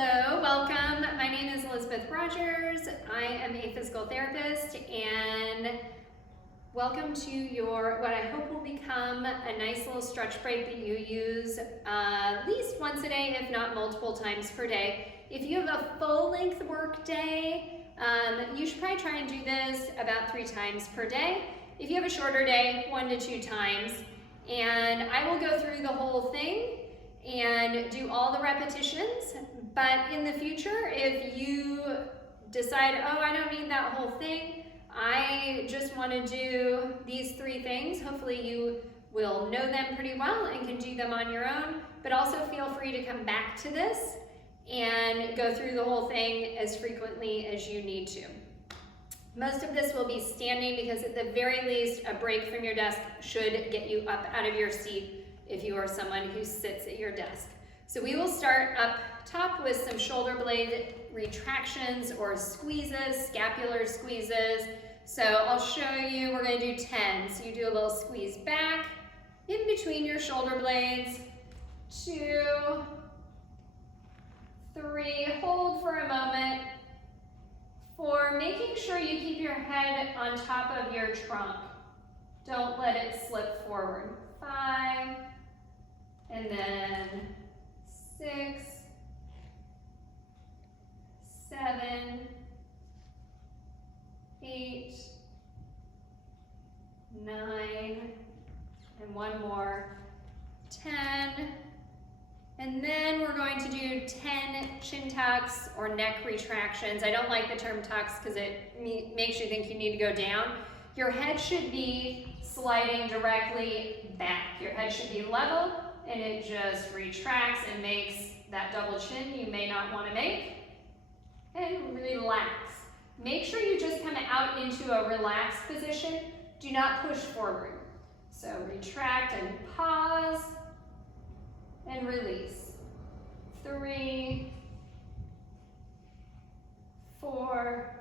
Hello, welcome. My name is Elizabeth Rogers. I am a physical therapist, and welcome to what I hope will become a nice little stretch break that you use at least once a day, if not multiple times per day. If you have a full-length work day, you should probably try and do this about 3 times per day. If you have a shorter day, 1 to 2 times. And I will go through the whole thing and do all the repetitions, but in the future, if you decide, oh, I don't need that whole thing, I just want to do these 3 things, hopefully you will know them pretty well and can do them on your own, but also feel free to come back to this and go through the whole thing as frequently as you need to. Most of this will be standing because at the very least, a break from your desk should get you up out of your seat if you are someone who sits at your desk. So we will start up top with some shoulder blade retractions or squeezes, scapular squeezes. So I'll show you, we're gonna do 10. So you do a little squeeze back in between your shoulder blades, 2, 3, hold for a moment, 4, making sure you keep your head on top of your trunk. Don't let it slip forward. 5, and then 6, 7, 8, 9, and one more, 10. And then we're going to do 10 chin tucks or neck retractions. I don't like the term tucks because it makes you think you need to go down. Your head should be sliding directly back. Your head should be level, and it just retracts and makes that double chin you may not want to make. And relax. Make sure you just come out into a relaxed position. Do not push forward. So retract and pause. And release. 3, 4,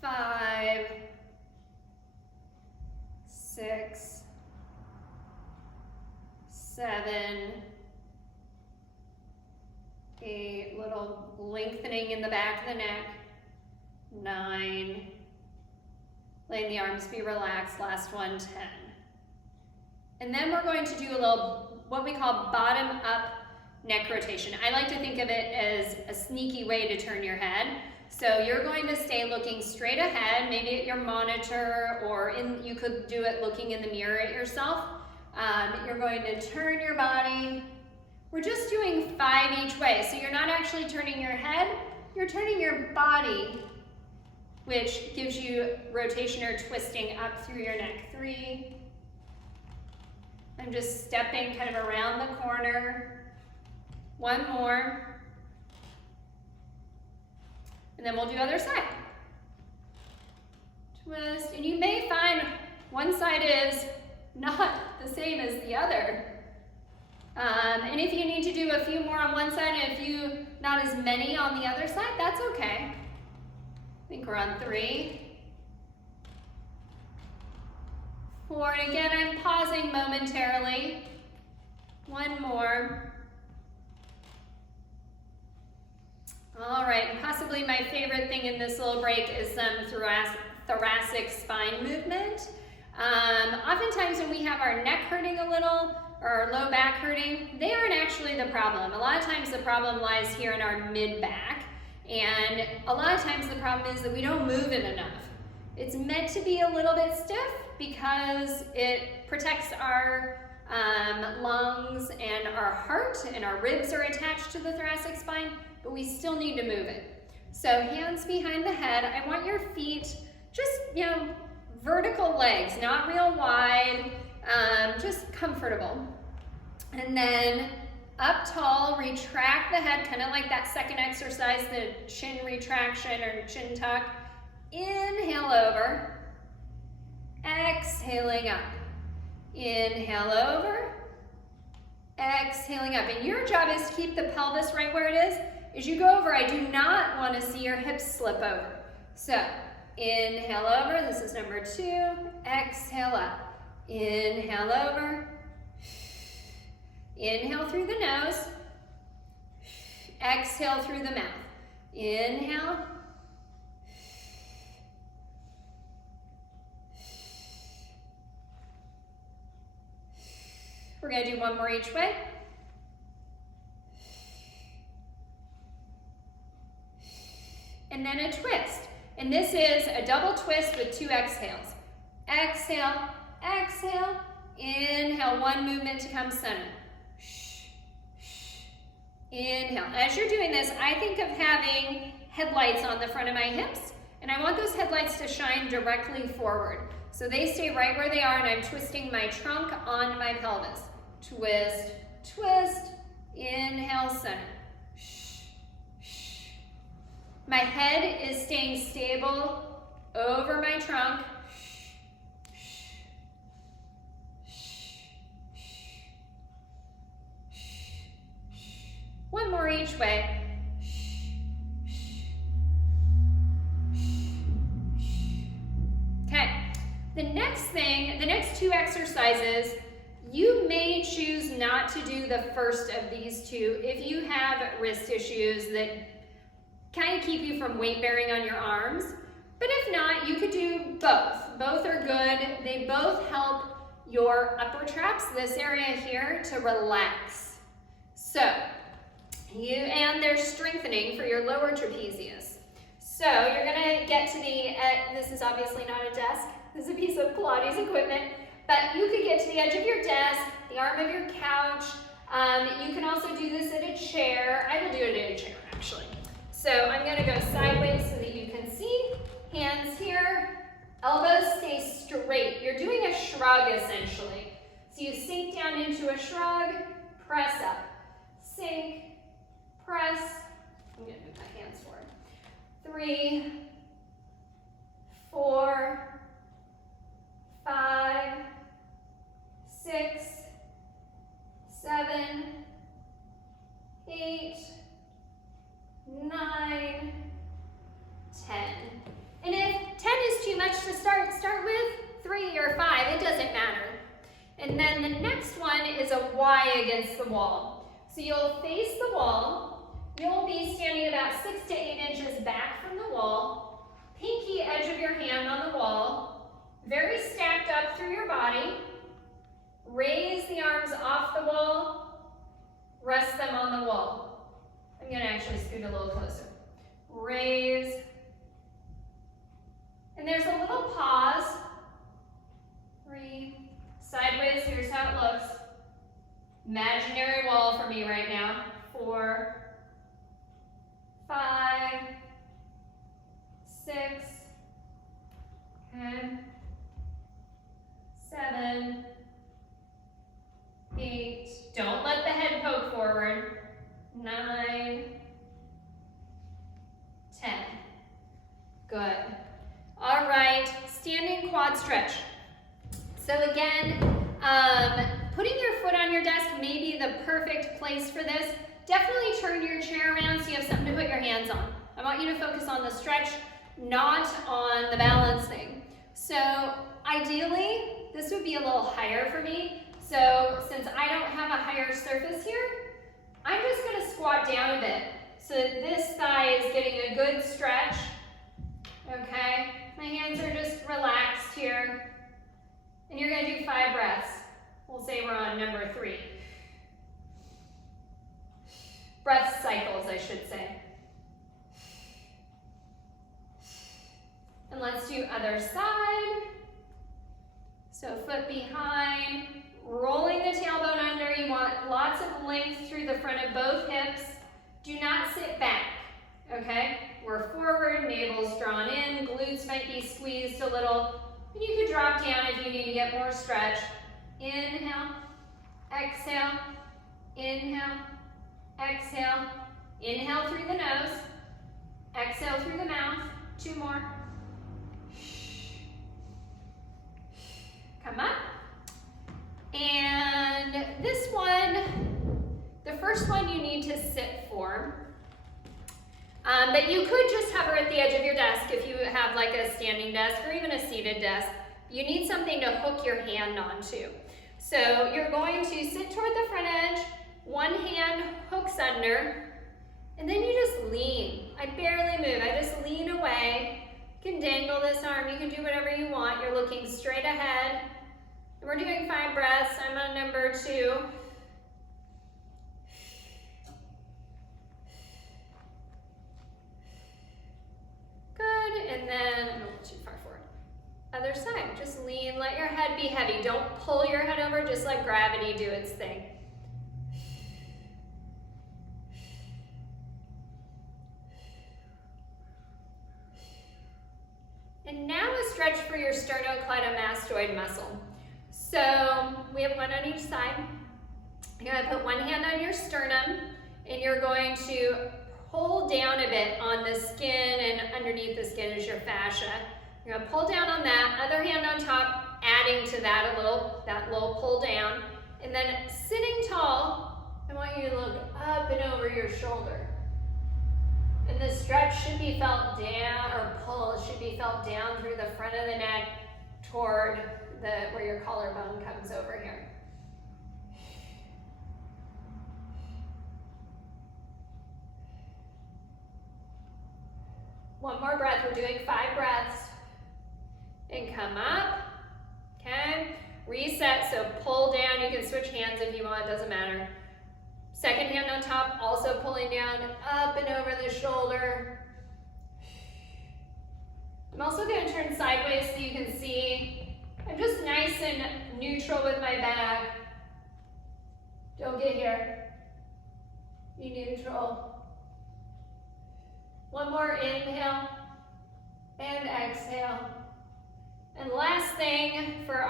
5, 6, 7, 8, little lengthening in the back of the neck, 9, letting the arms be relaxed, last one, 10. And then we're going to do a little, what we call bottom up neck rotation. I like to think of it as a sneaky way to turn your head. So you're going to stay looking straight ahead, maybe at your monitor, or you could do it looking in the mirror at yourself. You're going to turn your body. We're just doing 5 each way. So you're not actually turning your head, you're turning your body, which gives you rotation or twisting up through your neck. 3, I'm just stepping kind of around the corner. 1 more. And then we'll do other side. Twist, and you may find one side is not the same as the other. And if you need to do a few more on one side and not as many on the other side, that's okay. I think we're on 3. 4, and again, I'm pausing momentarily. 1 more. All right, and possibly my favorite thing in this little break is some thoracic spine movement. Oftentimes when we have our neck hurting a little, or our low back hurting, they aren't actually the problem. A lot of times the problem lies here in our mid-back, and a lot of times the problem is that we don't move it enough. It's meant to be a little bit stiff because it protects our lungs and our heart, and our ribs are attached to the thoracic spine, but we still need to move it. So hands behind the head. I want your feet just, vertical legs, not real wide, just comfortable. And then up tall, retract the head, kind of like that second exercise, the chin retraction or chin tuck. Inhale over, exhaling up. Inhale over, exhaling up. And your job is to keep the pelvis right where it is. As you go over, I do not want to see your hips slip over. So inhale over, this is number 2, exhale up. Inhale over, inhale through the nose, Exhale through the mouth. Inhale. We're going to do one more each way. And then a twist. And this is a double twist with 2 exhales. Exhale, exhale, inhale, one movement to come center. Inhale. As you're doing this, I think of having headlights on the front of my hips, and I want those headlights to shine directly forward. So they stay right where they are, and I'm twisting my trunk onto my pelvis. Twist, twist, inhale, center. My head is staying stable over my trunk. One more each way. Okay, the next 2 exercises, you may choose not to do the first of these 2 if you have wrist issues that kind of keep you from weight bearing on your arms. But if not, you could do both. Both are good. They both help your upper traps, this area here, to relax. So, and they're strengthening for your lower trapezius. So you're gonna get to the, this is obviously not a desk, this is a piece of Pilates equipment, but you could get to the edge of your desk, the arm of your couch. You can also do this at a chair. I will do it at a chair, actually. So I'm gonna go sideways so that you can see. Hands here, elbows stay straight. You're doing a shrug, essentially. So you sink down into a shrug, press up, sink, press. I'm gonna move my hands forward. 3, 4, 5, 6, 7, 8, 9, 10. And if 10 is too much to start with 3 or 5, it doesn't matter. And then the next one is a Y against the wall. So you'll face the wall. You'll be standing about 6 to 8 inches back from the wall. Pinky edge of your hand on the wall. Very stacked up through your body. Raise the arms off the wall. Rest them on the wall. I'm going to actually scoot a little closer. Raise. And there's a little pause. 3. Sideways, here's how it looks. Imaginary wall for me right now. 4, 5, 6, 7, 8. Don't let the head poke forward. 9, 10. Good. All right, standing quad stretch. So again, putting your foot on your desk may be the perfect place for this. Definitely turn your chair around so you have something to put your hands on. I want you to focus on the stretch, not on the balancing. So ideally, this would be a little higher for me. So since I don't have a higher surface here, I'm just gonna squat down a bit so that this thigh is getting a good stretch. Okay, my hands are just relaxed here. And you're gonna do 5 breaths. We'll say we're on number 3. Breath cycles, I should say. And let's do other side. So foot behind, rolling the tailbone under. You want lots of length through the front of both hips. Do not sit back, okay? We're forward, navel's drawn in, glutes might be squeezed a little. And you could drop down if you need to get more stretch. Inhale, exhale, inhale, exhale. Inhale through the nose, exhale through the mouth. 2 more. Come up. And this one, the first one you need to sit for. But you could just hover at the edge of your desk if you have like a standing desk or even a seated desk. You need something to hook your hand onto. So you're going to sit toward the front edge, one hand hooks under, And then you just lean. I barely move, I just lean away. You can dangle this arm, you can do whatever you want. You're looking straight ahead. And we're doing 5 breaths. I'm on number 2. Good, and then I'm a little too far forward. Other side, just lean, let your head be heavy. Don't pull your head over, just let gravity do its thing. And now a stretch for your sternocleidomastoid muscle. So we have one on each side. You're going to put one hand on your sternum, and you're going to pull down a bit on the skin, and underneath the skin is your fascia. You're going to pull down on that, other hand on top, adding to that that little pull down. And then sitting tall, I want you to look up and over your shoulder. And the stretch should be felt down, or pull should be felt down through the front of the neck toward where your collarbone comes over here. One more breath, we're doing 5 breaths. And come up, okay? Reset, so pull down, you can switch hands if you want, it doesn't matter. Second hand on top, also pulling down, up and over the shoulder. I'm also gonna turn sideways so you can see. I'm just nice and neutral with my back. Don't get here. Be neutral. One more inhale and exhale. And last thing for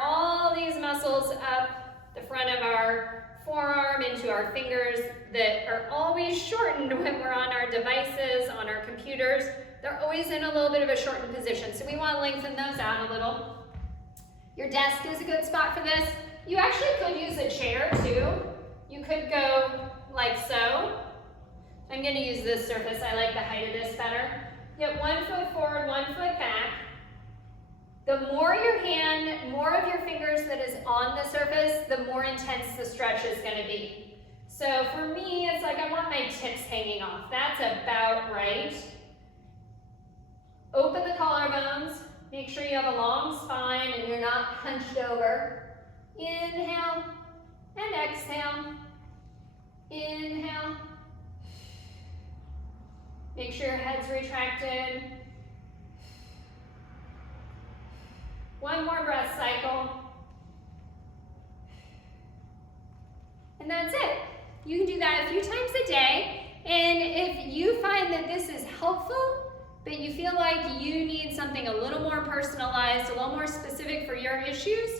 all these muscles up the front of our forearm into our fingers that are always shortened when we're on our devices, on our computers. They're always in a little bit of a shortened position, so we want to lengthen those out a little. Your desk is a good spot for this. You actually could use a chair too. You could go like so. I'm going to use this surface. I like the height of this better. Get 1 foot forward, 1 foot back. The more your hand, more of your fingers that is on the surface, the more intense the stretch is going to be. So for me, it's like I want my tips hanging off. That's about right. Open the collarbones. Make sure you have a long spine and you're not hunched over. Inhale and exhale. Inhale. Make sure your head's retracted. One more breath cycle. And that's it. You can do that a few times a day. And if you find that this is helpful, but you feel like you need something a little more personalized, a little more specific for your issues,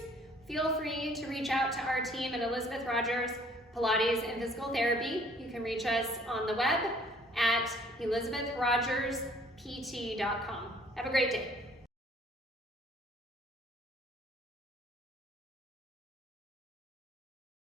feel free to reach out to our team at Elizabeth Rogers Pilates and Physical Therapy. You can reach us on the web at elizabethrogerspt.com. Have a great day.